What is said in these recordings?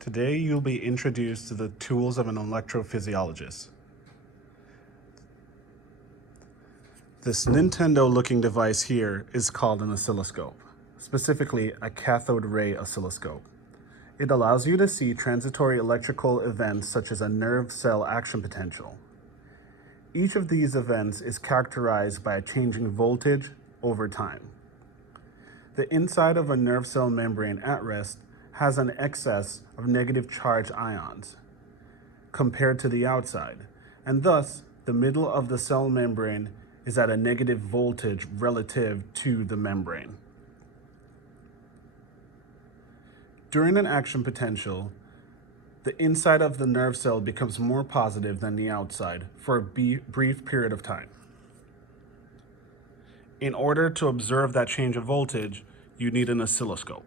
Today you'll be introduced to the tools of an electrophysiologist. This Nintendo-looking device here is called an oscilloscope, specifically a cathode ray oscilloscope. It allows you to see transitory electrical events such as a nerve cell action potential. Each of these events is characterized by a changing voltage over time. The inside of a nerve cell membrane at rest has an excess of negative charge ions compared to the outside, and thus the middle of the cell membrane is at a negative voltage relative to the membrane. During an action potential, the inside of the nerve cell becomes more positive than the outside for a brief period of time. In order to observe that change of voltage, you need an oscilloscope.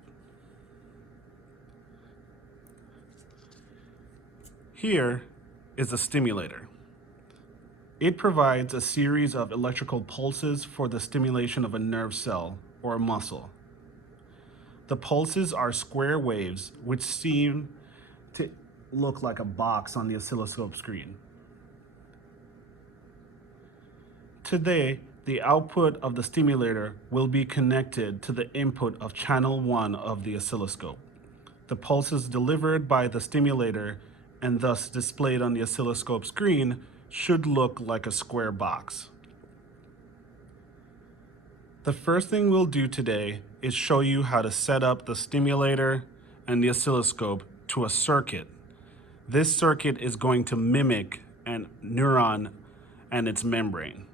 Here is a stimulator. It provides a series of electrical pulses for the stimulation of a nerve cell or a muscle. The pulses are square waves which seem to look like a box on the oscilloscope screen. Today, the output of the stimulator will be connected to the input of channel 1 of the oscilloscope. The pulses delivered by the stimulator and thus displayed on the oscilloscope screen should look like a square box. The first thing we'll do today is show you how to set up the stimulator and the oscilloscope to a circuit. This circuit is going to mimic a neuron and its membrane.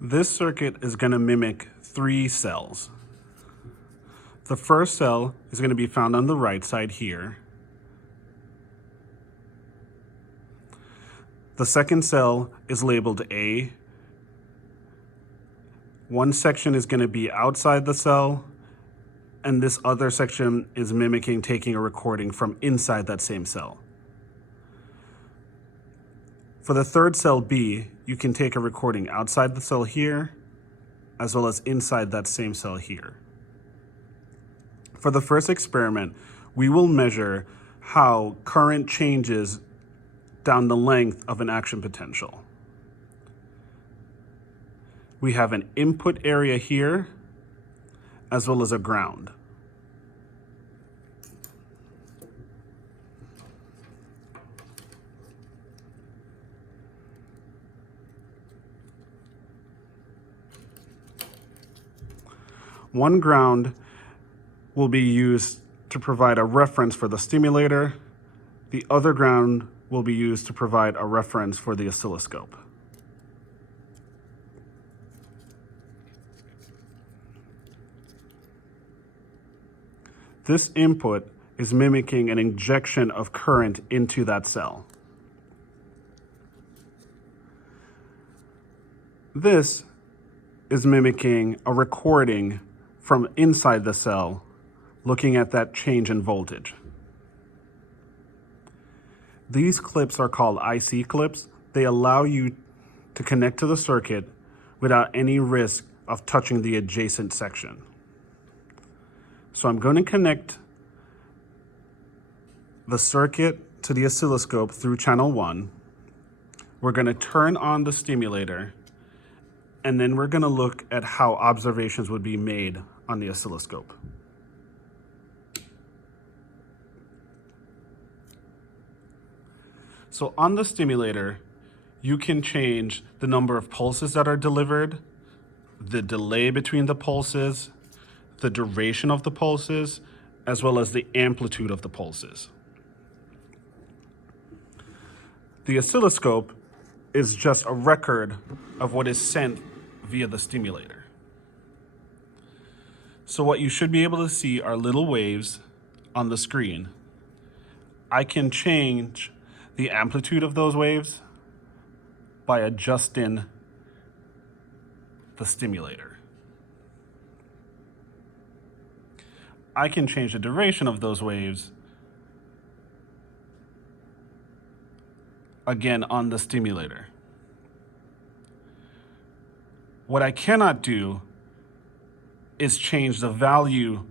This circuit is going to mimic 3 cells. The first cell is going to be found on the right side here. The second cell is labeled A. One section is going to be outside the cell, and this other section is mimicking taking a recording from inside that same cell. For the third cell, B, you can take a recording outside the cell here, as well as inside that same cell here. For the first experiment, we will measure how current changes down the length of an action potential. We have an input area here, as well as a ground. One ground will be used to provide a reference for the stimulator. The other ground will be used to provide a reference for the oscilloscope. This input is mimicking an injection of current into that cell. This is mimicking a recording from inside the cell, looking at that change in voltage. These clips are called IC clips. They allow you to connect to the circuit without any risk of touching the adjacent section. So I'm going to connect the circuit to the oscilloscope through channel 1. We're going to turn on the stimulator, and then we're going to look at how observations would be made on the oscilloscope. So on the stimulator, you can change the number of pulses that are delivered, the delay between the pulses, the duration of the pulses, as well as the amplitude of the pulses. The oscilloscope is just a record of what is sent via the stimulator. So what you should be able to see are little waves on the screen. I can change the amplitude of those waves by adjusting the stimulator. I can change the duration of those waves again on the stimulator. What I cannot do is change the value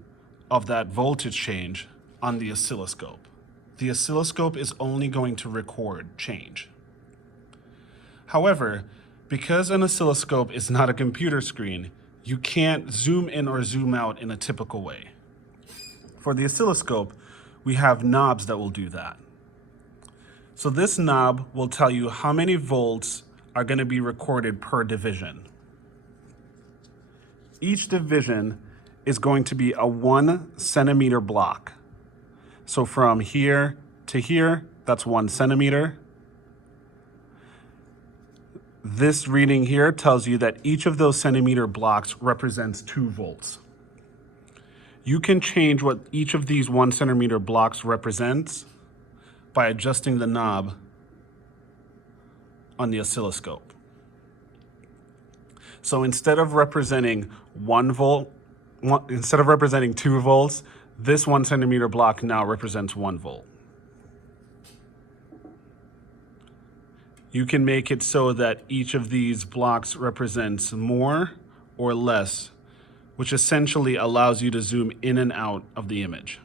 of that voltage change on the oscilloscope. The oscilloscope is only going to record change. However, because an oscilloscope is not a computer screen, you can't zoom in or zoom out in a typical way. For the oscilloscope, we have knobs that will do that. So this knob will tell you how many volts are going to be recorded per division. Each division is going to be a 1 centimeter block. So from here to here, that's 1 centimeter. This reading here tells you that each of those centimeter blocks represents 2 volts. You can change what each of these 1 centimeter blocks represents by adjusting the knob on the oscilloscope. So instead of representing 2 volts, this 1 centimeter block now represents 1 volt. You can make it so that each of these blocks represents more or less, which essentially allows you to zoom in and out of the image.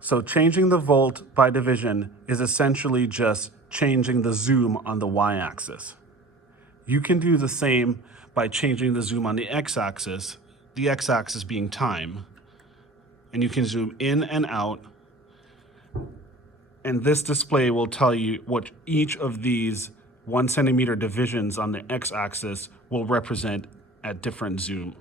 So changing the volt by division is essentially just changing the zoom on the y-axis. You can do the same by changing the zoom on the x-axis being time. And you can zoom in and out. And this display will tell you what each of these 1 centimeter divisions on the x-axis will represent at different zoom.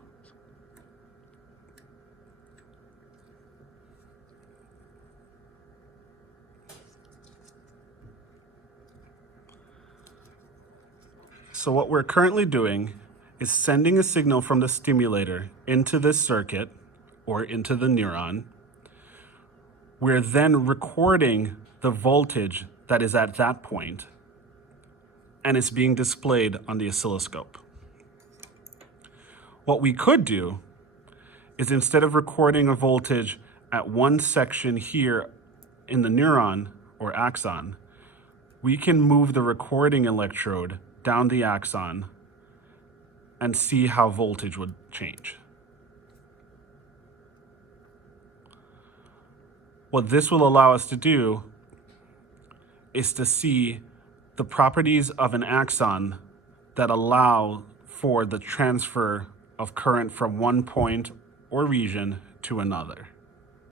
So what we're currently doing is sending a signal from the stimulator into this circuit or into the neuron. We're then recording the voltage that is at that point, and it's being displayed on the oscilloscope. What we could do is, instead of recording a voltage at one section here in the neuron or axon, we can move the recording electrode down the axon and see how voltage would change. What this will allow us to do is to see the properties of an axon that allow for the transfer of current from one point or region to another.